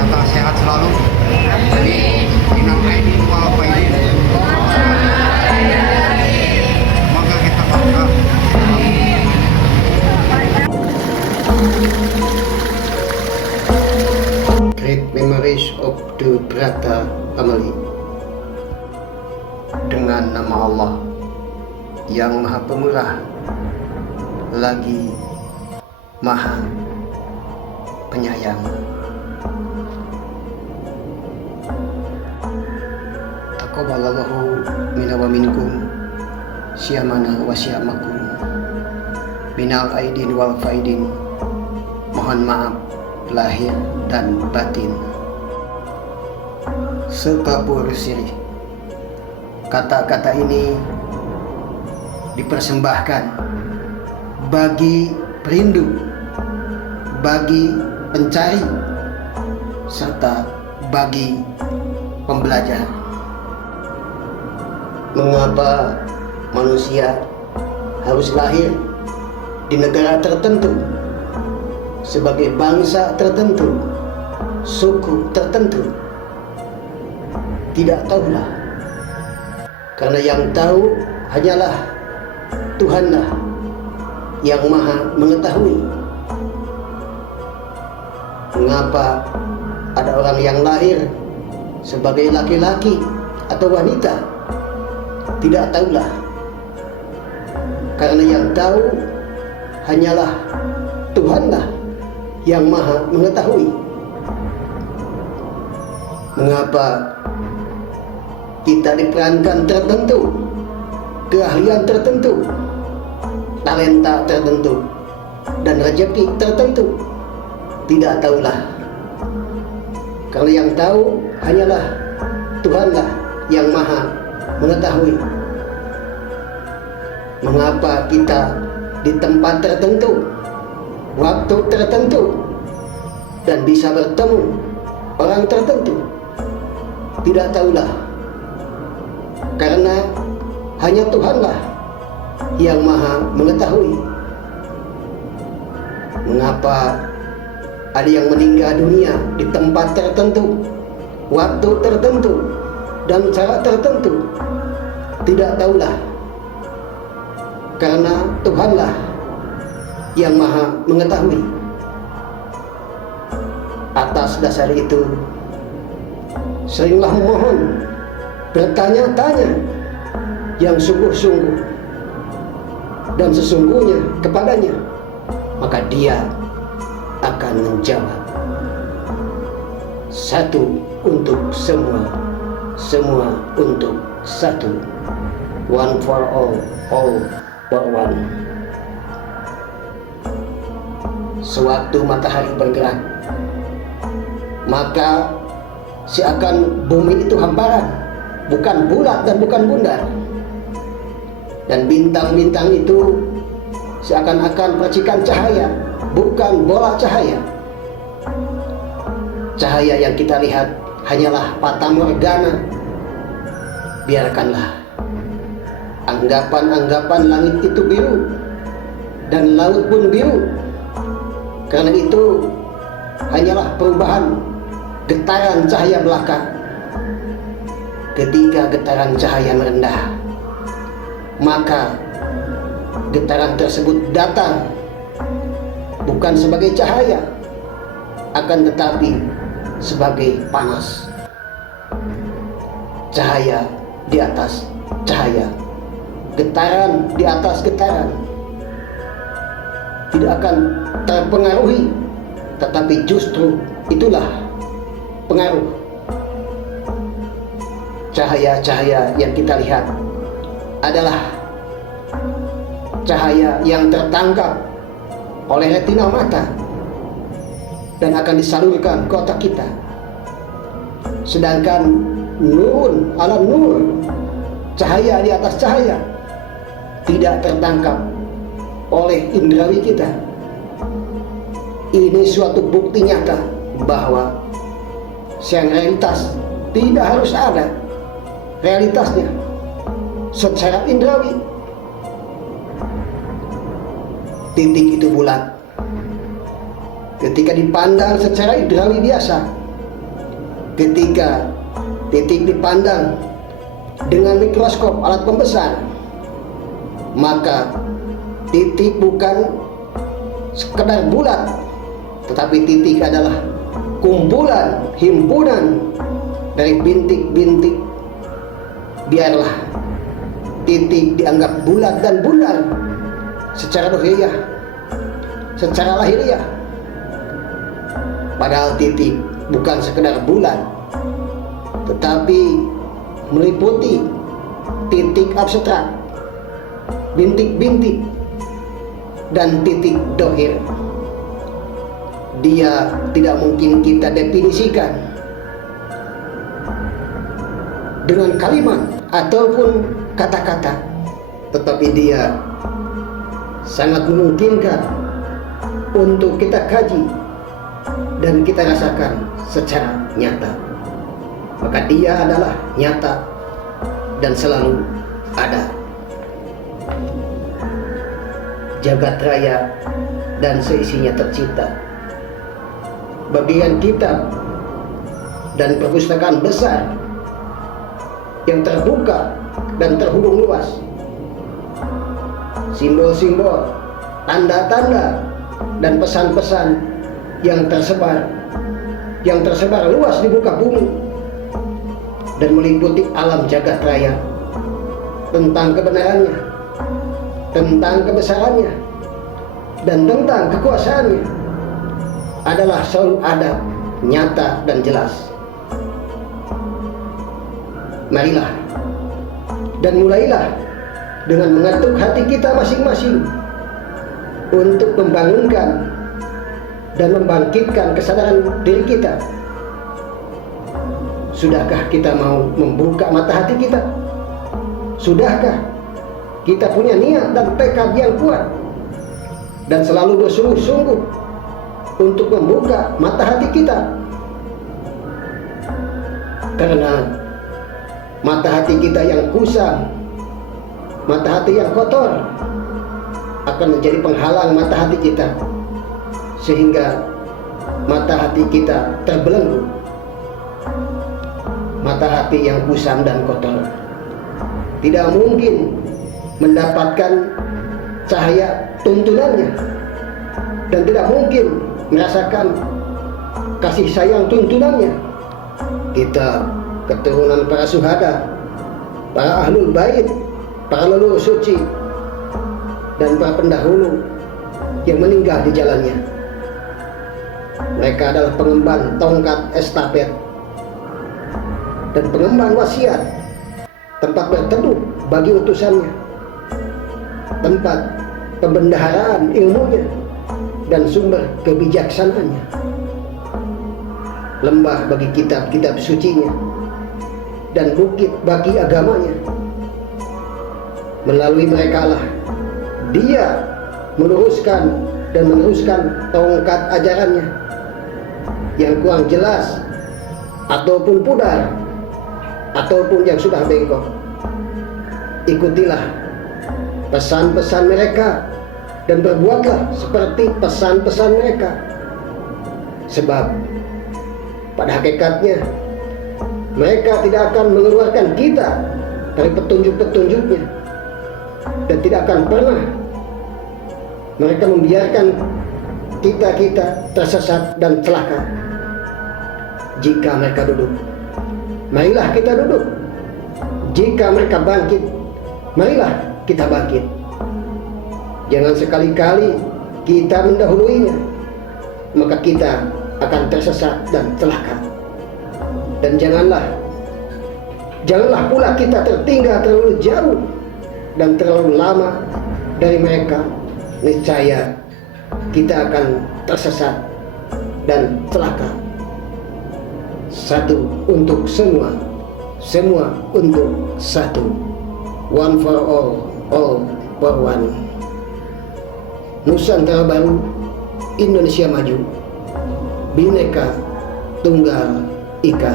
Kata sehat selalu. Jadi minal aidin wal faidin. Semoga kita bangga. Great Memories of the Brata Family. Dengan nama Allah yang Maha Pemurah lagi Maha Penyayang. Taqabbalallahu minna wa minkum syamana wa syamakum minal aidin wal faidin. Mohon maaf lahir dan batin. Sekapur sirih. Kata-kata ini dipersembahkan bagi perindu, bagi pencari, serta bagi pembelajar. Mengapa manusia harus lahir di negara tertentu, sebagai bangsa tertentu, suku tertentu? Tidak tahulah. Karena yang tahu hanyalah Tuhanlah yang Maha Mengetahui. Mengapa ada orang yang lahir sebagai laki-laki atau wanita? Tidak tahulah. Karena yang tahu hanyalah Tuhanlah yang Maha Mengetahui. Mengapa kita diperankan tertentu, keahlian tertentu, talenta tertentu, dan rezeki tertentu? Tidak tahulah. Karena yang tahu hanyalah Tuhanlah yang Maha Mengetahui. Mengapa kita di tempat tertentu, waktu tertentu, dan bisa bertemu orang tertentu? Tidak tahulah. Karena hanya Tuhanlah yang Maha Mengetahui. Mengapa ada yang meninggal dunia di tempat tertentu, waktu tertentu, dan cara tertentu? Tidak tahulah. Karena Tuhanlah yang Maha Mengetahui. Atas dasar itu, seringlah mohon, bertanya-tanya yang sungguh-sungguh dan sesungguhnya kepadanya, maka Dia akan menjawab. Satu untuk semua, semua untuk satu. One for all for one. Sewaktu matahari bergerak, maka seakan bumi itu hamparan, bukan bulat dan bukan bundar. Dan bintang-bintang itu seakan-akan percikan cahaya, bukan bola cahaya. Cahaya yang kita lihat hanyalah fata morgana. Biarkanlah anggapan-anggapan langit itu biru dan laut pun biru. Karena itu hanyalah perubahan getaran cahaya belaka. Ketika getaran cahaya merendah, maka getaran tersebut datang bukan sebagai cahaya, akan tetapi sebagai panas. Cahaya di atas cahaya, getaran di atas getaran, tidak akan terpengaruhi, tetapi justru itulah pengaruh. Cahaya-cahaya yang kita lihat adalah cahaya yang tertangkap oleh retina mata dan akan disalurkan ke otak kita. Sedangkan nurun ala nur, cahaya di atas cahaya, tidak tertangkap oleh indrawi kita. Ini suatu bukti nyata bahwa siang realitas tidak harus ada realitasnya secara indrawi. Titik itu bulat ketika dipandang secara indrawi biasa, ketika titik dipandang dengan mikroskop alat pembesar, maka titik bukan sekedar bulat, tetapi titik adalah kumpulan, himpunan dari bintik-bintik. Biarlah titik dianggap bulat dan bundar secara dohiyah, secara lahiriah, padahal titik bukan sekedar bulat, tetapi meliputi titik abstrak, bintik-bintik, dan titik dohir. Dia tidak mungkin kita definisikan dengan kalimat ataupun kata-kata, tetapi dia sangat memungkinkan untuk kita kaji dan kita rasakan secara nyata. Maka dia adalah nyata dan selalu ada. Jagat raya dan seisinya tercipta. Bagian kitab dan perpustakaan besar yang terbuka dan terhubung luas. Simbol-simbol, tanda-tanda, dan pesan-pesan yang tersebar luas di muka bumi dan meliputi alam jagat raya, tentang kebenarannya, tentang kebesarannya, dan tentang kekuasaannya adalah selalu ada, nyata dan jelas. Marilah dan mulailah dengan mengetuk hati kita masing-masing untuk membangunkan dan membangkitkan kesadaran diri kita. Sudahkah kita mau membuka mata hati kita? Sudahkah kita punya niat dan tekad yang kuat dan selalu bersungguh-sungguh untuk membuka mata hati kita? Karena mata hati kita yang kusam, mata hati yang kotor akan menjadi penghalang mata hati kita, sehingga mata hati kita terbelenggu. Mata hati yang kusam dan kotor tidak mungkin mendapatkan cahaya tuntunannya dan tidak mungkin merasakan kasih sayang tuntunannya. Kita keturunan para syuhada, para ahlul bait, para leluhur suci, dan para pendahulu yang meninggal di jalannya. Mereka adalah pengemban tongkat estafet dan pengemban wasiat, tempat berteduh bagi utusannya, tempat pembendaharaan ilmunya dan sumber kebijaksanaannya, lembah bagi kitab-kitab sucinya, dan bukit bagi agamanya. Melalui mereka lah dia meluruskan dan meneruskan tongkat ajarannya yang kurang jelas ataupun pudar ataupun yang sudah bengkok. Ikutilah pesan-pesan mereka dan berbuatlah seperti pesan-pesan mereka, sebab pada hakikatnya mereka tidak akan mengeluarkan kita dari petunjuk-petunjuknya, dan tidak akan pernah mereka membiarkan kita tersesat dan celaka. Jika mereka duduk, marilah kita duduk. Jika mereka bangkit, marilah kita bangkit. Jangan sekali-kali kita mendahuluinya, maka kita akan tersesat dan celaka. Dan janganlah pula kita tertinggal terlalu jauh dan terlalu lama dari mereka. Niscaya kita akan tersesat dan celaka. Satu untuk semua, semua untuk satu. One for all for one. Nusantara Baru, Indonesia Maju, Bhinneka Tunggal Ika.